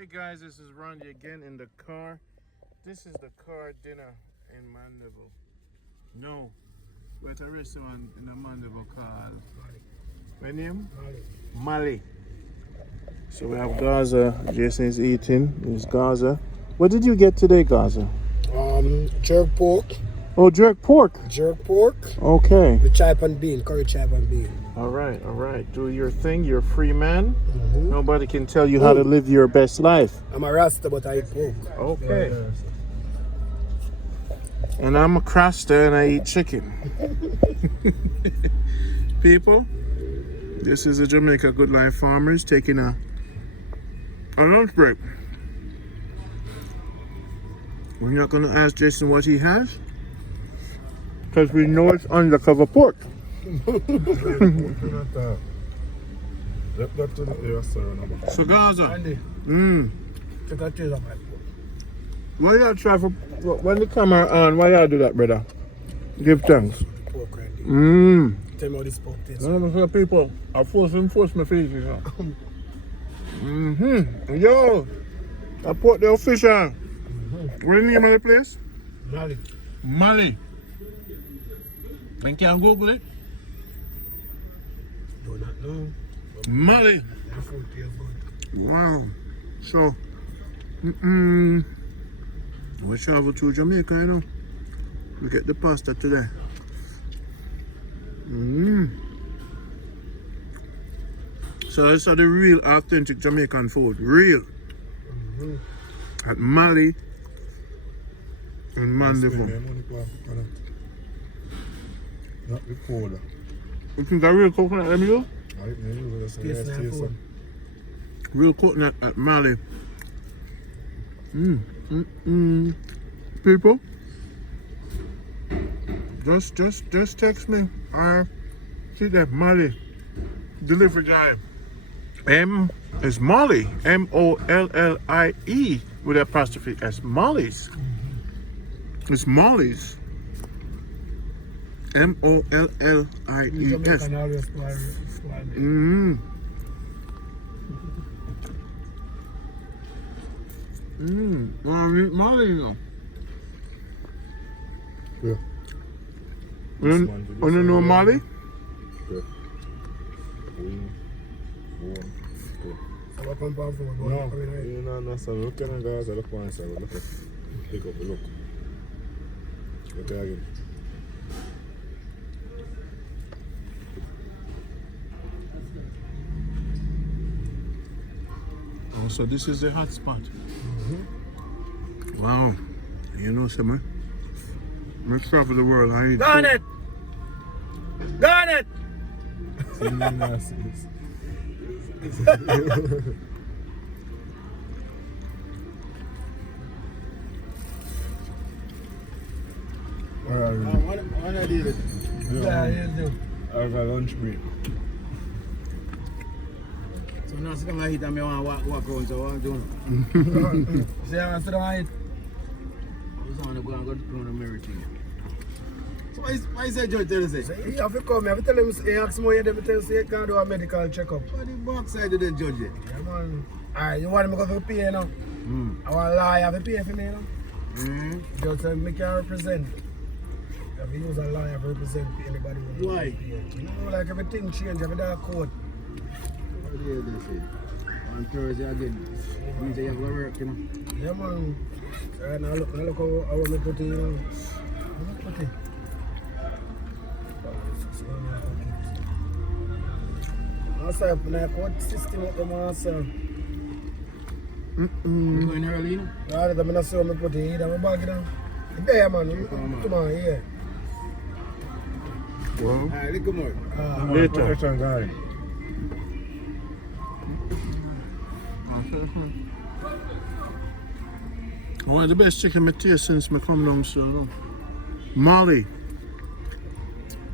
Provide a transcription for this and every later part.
Hey guys, this is Randy again in the car. This is the car dinner in Mandeville. No, we're at a restaurant in the Mandeville called... My name? Mollie. So we have Gaza. Jason is eating. It's Gaza. What did you get today, Gaza? Jerk pork. Oh, jerk pork. Jerk pork. Okay. With chop and bean, curry chop and bean. All right. Do your thing. You're a free man. Nobody can tell you how to live your best life. I'm a Rasta, but I eat pork. Okay. And I'm a Rasta and I eat chicken. People, this is a Jamaica Good Life farmers taking a lunch break. We're not going to ask Jason what he has because we know it's undercover pork. So Gaza, Take a taste of my pork. why y'all try for when the camera on? Why y'all do that, brother? Give thanks. The pork right there. Tell me how this pork tastes. Some people are force my feces. Yo, I put the fish on. What's the name of the place? Mollie. Mollie. And can you Google it? Do not know. Mollie. The food tastes good. Wow. So, we travel to Jamaica, you know. We get the pasta today. So that's the real authentic Jamaican food. Real. At Mollie and Mandeville. Not the cola. You think a real coconut let me go? Real coconut at Mollie. People, just text me. See that Mollie delivery guy. M is Mollie. Mollie with apostrophe S. Mollies. It's Mollies. Mollies. Well, I eat Mollie, you know. Yeah. You don't know Mollie? Yeah. No, so look at Gaza, look one side, look at pick up, look. Look again. Oh, so this is the hot spot. Wow. You know something? Let's travel the world. I eat Got it! Got it! Where are you? When I did it. Yeah, you do. I have a lunch break. So now sit down and eat and I want to walk around, so what I'm doing. See how I sit down and eat? I just want to go and go to the mirror thing. So why is that judge tell you say? So you have to come here, I tell him, he ask more, they tell you say you can't do a medical checkup. What the backside of the judge there? Yeah, man. Alright, you want me to go for pay now? I want a lawyer to pay for me now. Judge said me can represent. If you use a lawyer to represent anybody who wants to pay. You know, like everything change, every day court. What do they say? On Thursday again. You say you have to work, you know? Yeah, man. Right now, look how I want to put it, you know. How much put it? I say, when I court system up the master. You going early, you know? Yeah, I'm going to see me put it. I'm back down. There, man. Come on, yeah. Well, Alright, look more. later. One of the best chicken I taste since I come down, so Mollie.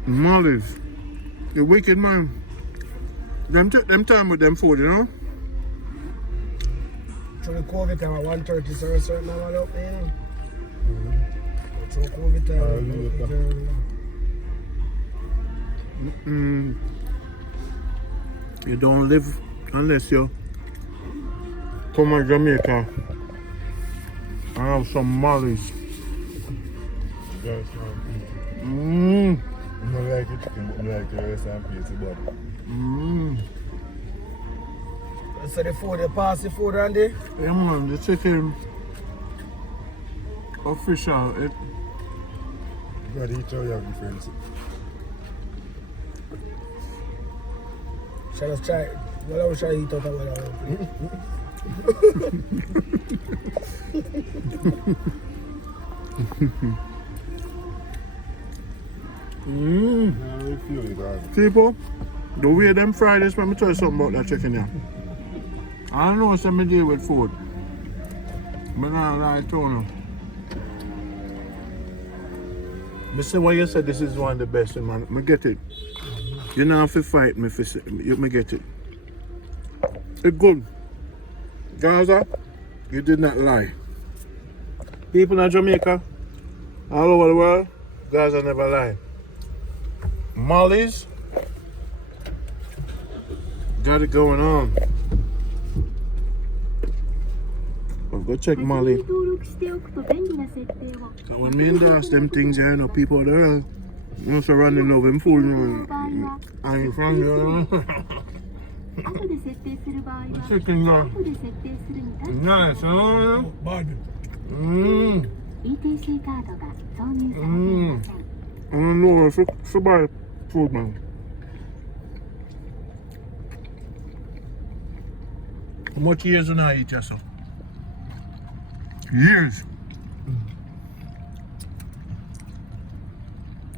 Mollies. The wicked man. Them took them time with them food, you know? Through the COVID time at 1:30, so a certain amount up there. Through COVID time. You don't live unless you come to Jamaica, I have some Mollies. Yes, man. Mmm. I don't like it chicken, but I like the rest and pizza, but Mmm. So the food, they pass the food around there? Yeah, man, the chicken official. It, but each other have difference. Shall I try? Well, I shall eat out of what I want. mmm. I really feel it, guys. People, the way them Fridays, let me tell you something about that chicken here. I don't know what's me deal with food. But I lie to you. Me say what you said, this is one of the best, man. Me get it. You don't have to fight me for me get it. It's good. Gaza, you did not lie. People in Jamaica, all over the world, Gaza never lie. Mollies, got it going on. I'll go check Mollie. And when me endorse them things, you know, people out there, you know, so running over them fool, you know, I ain't from you, The chicken, nice, huh? Bad. Mmm. Mmm. I don't know if it's buy food, man. How much years do I eat yourself? Years.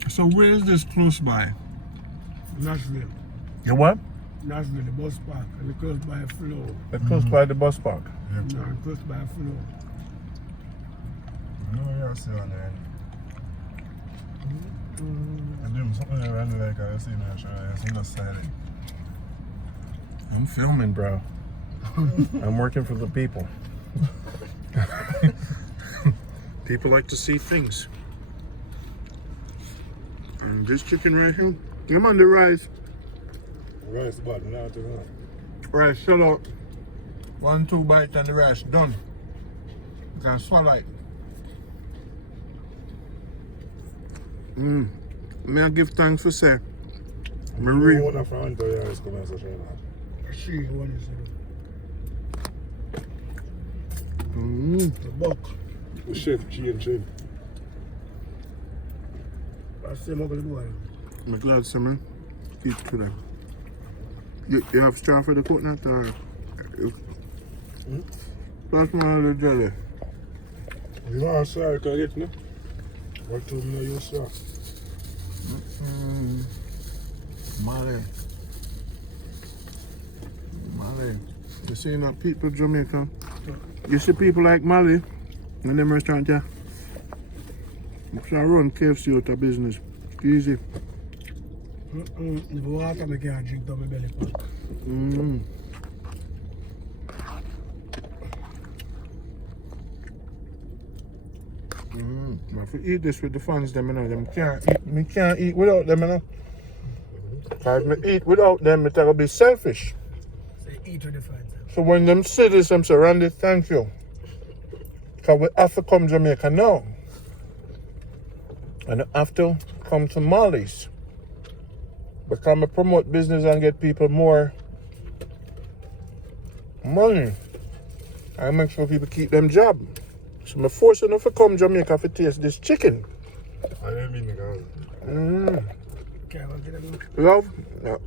So where is this close by? Nashville. You what? Nashville, the bus park. And it's close by a flow. It's close by the bus park. No, it's close by a flow. No, you're still on there. I'm doing something around like I see now, sure. I see no silent. I'm filming, bro. I'm working for the people. People like to see things. And this chicken right here, I'm on the rice. Rice bad, now to that. Rice, shut up. 1-2 bites and the rice done. You can swallow it. May I give thanks for say. Marie. One of our is coming as a trainer. She one is The buck. The chef, G. I say I'm going to do it. I'm glad, sir. Keep to them. You have straw for the coconut or? That's my little jelly. You know, sorry, can I get me? What to me, you sir? Mollie. You see that people Jamaica? You see people like Mollie in them restaurant, yeah? So I run KFC out of business. Easy. If water, I can't drink down my belly pack. If you eat this with the fans, them, you know, them can't eat without them, you know. Because me eat without them, it's going to be selfish. So eat with the fans. So when them see this, I'm saying, Randy, thank you. Because we have to come to Jamaica now. And I have to come to Mollies. Because I promote business and get people more money. I make sure people keep them job. So I'm forcing them to come to Jamaica to taste this chicken. I didn't mean to go. Okay, I'll get it. Love?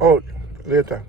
Out. Later.